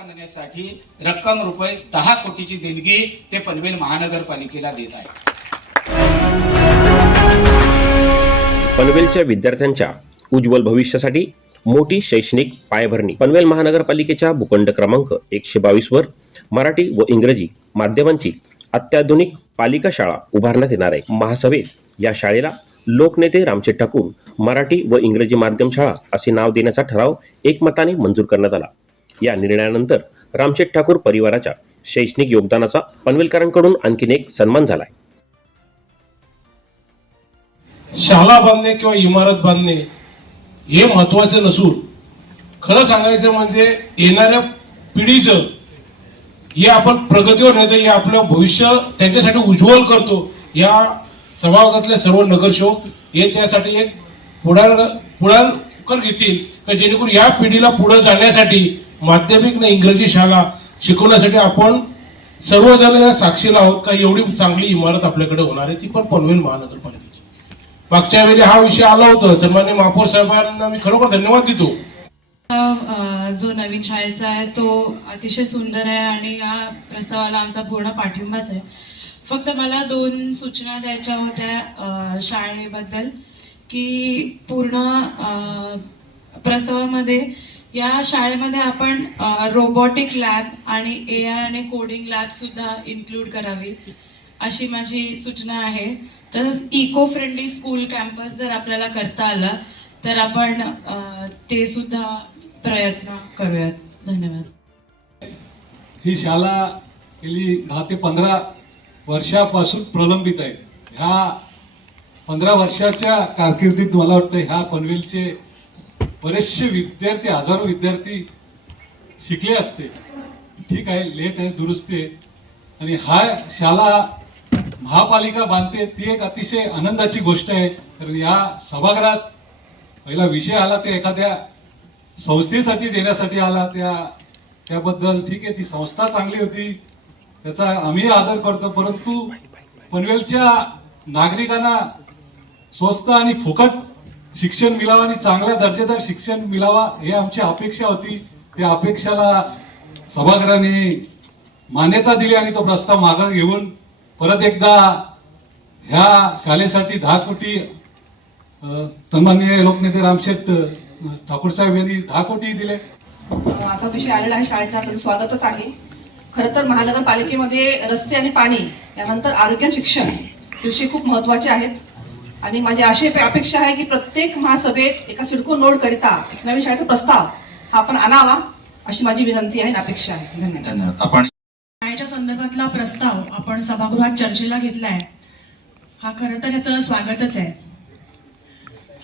बांधण्यासाठी रक्कम रुपये 10 कोटीची देणगी ते पनवेल महानगरपालिकेला देत आहे। पनवेलच्या विद्यार्थ्यांच्या उज्ज्वल भविष्यासाठी मोठी शैक्षणिक पायाभरणी। पनवेल महानगरपालिकेच्या भूखंड क्रमांक 122 वर मराठी व इंग्रजी माध्यमांची अत्याधुनिक पालिका शाळा उभारण्यात येणार आहे। महासभेत या शाळेला लोकनेते रामशेठ ठाकूर मराठी व इंग्रजी माध्यम शाळा असे नाव देण्याचा ठराव एकमताने मंजूर करण्यात आला। या निर्णयानंतर रामशेठ ठाकूर परिवाराच्या शैक्षणिक योगदानाचा पनवेलकरांकडून आणखीन एक सन्मान झाला आहे। शाळा बांधणे किंवा इमारत बांधणे हे महत्वाचे नसून खरं सांगायचं म्हणजे येणाऱ्या पिढीचं हे आपण प्रगतीवर नेतो, हे आपलं भविष्य त्यांच्यासाठी उज्ज्वल करतो। या सभागृहातल्या सर्व नगरसेवक हे त्यासाठी एक पुढाकार घेतील की जेणेकरून या पिढीला पुढे जाण्यासाठी माध्यमिक आणि इंग्रजी शाळा शिकवण्यासाठी आपण सर्वजण या साक्षीला आहोत का एवढी चांगली इमारत आपल्याकडे होणार आहे, ती पण पनवेल महानगरपालिकेची। मागच्या वेळी हा विषय आला होता, सन्माननीय महापौर साहेबांना मी खरोखर धन्यवाद देतो। जो नवीन शाळेचा आहे तो अतिशय सुंदर आहे आणि या प्रस्तावाला आमचा पूर्ण पाठिंबाच आहे। फक्त मला 2 सूचना द्यायच्या होत्या शाळेबद्दल की पूर्ण प्रस्तावामध्ये या शाळेमध्ये आपण रोबोटिक लॅब आणि AI आणि कोडिंग लॅब सुद्धा इन्क्लूड करावी अशी माझी सूचना आहे। तसंच इको फ्रेंडली स्कूल कॅम्पस जर आपल्याला करता आला तर आपण ते सुद्धा प्रयत्न करूयात। धन्यवाद। ही शाळा गेली 10 ते 15 वर्षापासून प्रलंबित आहे। ह्या 15 वर्षाच्या कारकिर्दीत मला वाटतं ह्या पनवेलचे बरेचसे विद्यार्थी, हजारो विद्यार्थी शिकले असते। ठीक आहे, लेट आहे, दुरुस्ती आहे, आणि हा शाळा महापालिका बांधते ती एक अतिशय आनंदाची गोष्ट आहे। कारण या सभागृहात पहिला विषय आला ते एखाद्या संस्थेसाठी देण्यासाठी आला, त्याबद्दल ठीक आहे, ती संस्था चांगली होती, त्याचा आम्ही आदर करतो, परंतु पनवेलच्या नागरिकांना स्वस्त आणि फुकट शिक्षण मिळावं आणि चांगल्या दर्जेदार शिक्षण मिळावा हे आमची अपेक्षा होती। त्या अपेक्षाला सभागृहाने मान्यता दिली आणि तो प्रस्ताव मागे घेऊन परत एकदा ह्या शाळेसाठी 10 कोटी सन्माननीय लोकनेते रामशेठ ठाकूर साहेब यांनी 10 कोटी दिले। आता विषय आलेला आहे शाळेचा, आपलं स्वागतच आहे। खरं तर महानगरपालिकेमध्ये रस्ते आणि पाणी यानंतर आरोग्य आणि शिक्षण हे विषय खूप महत्वाचे आहेत आणि माझी अशी अपेक्षा आहे की प्रत्येक महासभेत एका सिडको नोड करिता नवीन शाळेचा प्रस्ताव हा आपण आणावा अशी माझी विनंती आहे, अपेक्षा आहे। धन्यवाद। शाळेच्या संदर्भातला प्रस्ताव आपण सभागृहात चर्चेला घेतलाय, हा खरं तर याचं स्वागतच आहे।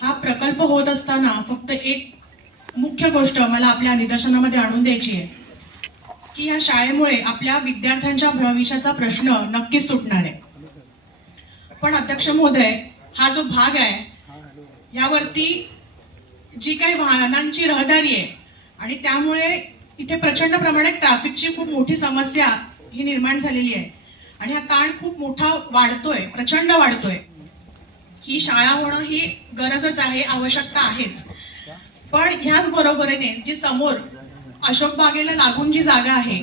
हा प्रकल्प होत असताना फक्त एक मुख्य गोष्ट मला आपल्या निदर्शनामध्ये आणून द्यायची आहे की या शाळेमुळे आपल्या विद्यार्थ्यांच्या भविष्याचा प्रश्न नक्कीच सुटणार आहे। पण अध्यक्ष महोदय, हा जो भाग आहे यावरती जी काही वाहनांची रहदारी आहे आणि त्यामुळे इथे प्रचंड प्रमाणात ट्रॅफिकची खूप मोठी समस्या ही निर्माण झालेली आहे आणि हा ताण खूप मोठा वाढतोय, प्रचंड वाढतोय। ही शाळा होणं ही गरजच आहे, आवश्यकता आहेच, पण ह्याच बरोबरीने जी समोर अशोक बागेला लागून जी जागा आहे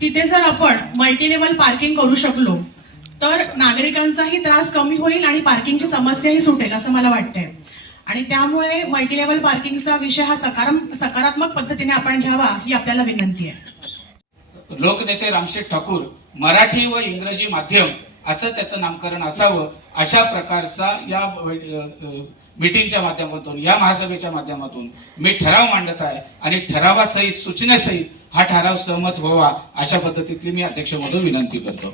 तिथे जर आपण मल्टीलेवल पार्किंग करू शकलो तर नागरिकांचाही त्रास कमी होईल आणि पार्किंगची समस्याही सुटेल असं मला वाटतंय। आणि त्यामुळे मल्टीलेवल पार्किंगचा विषय हा सकारात्मक पद्धतीने आपण घ्यावा ही आपल्याला विनंती आहे। लोकनेते रामशेठ ठाकूर मराठी व इंग्रजी माध्यम असं त्याचं नामकरण असावं अशा प्रकारचा या मीटिंगच्या माध्यमातून, या महासभेच्या माध्यमातून मी ठराव मांडत आहे आणि ठरावासहित सूचनेसहित हा ठराव सहमत व्हावा अशा पद्धतीतली मी अध्यक्ष महोदय विनंती करतो।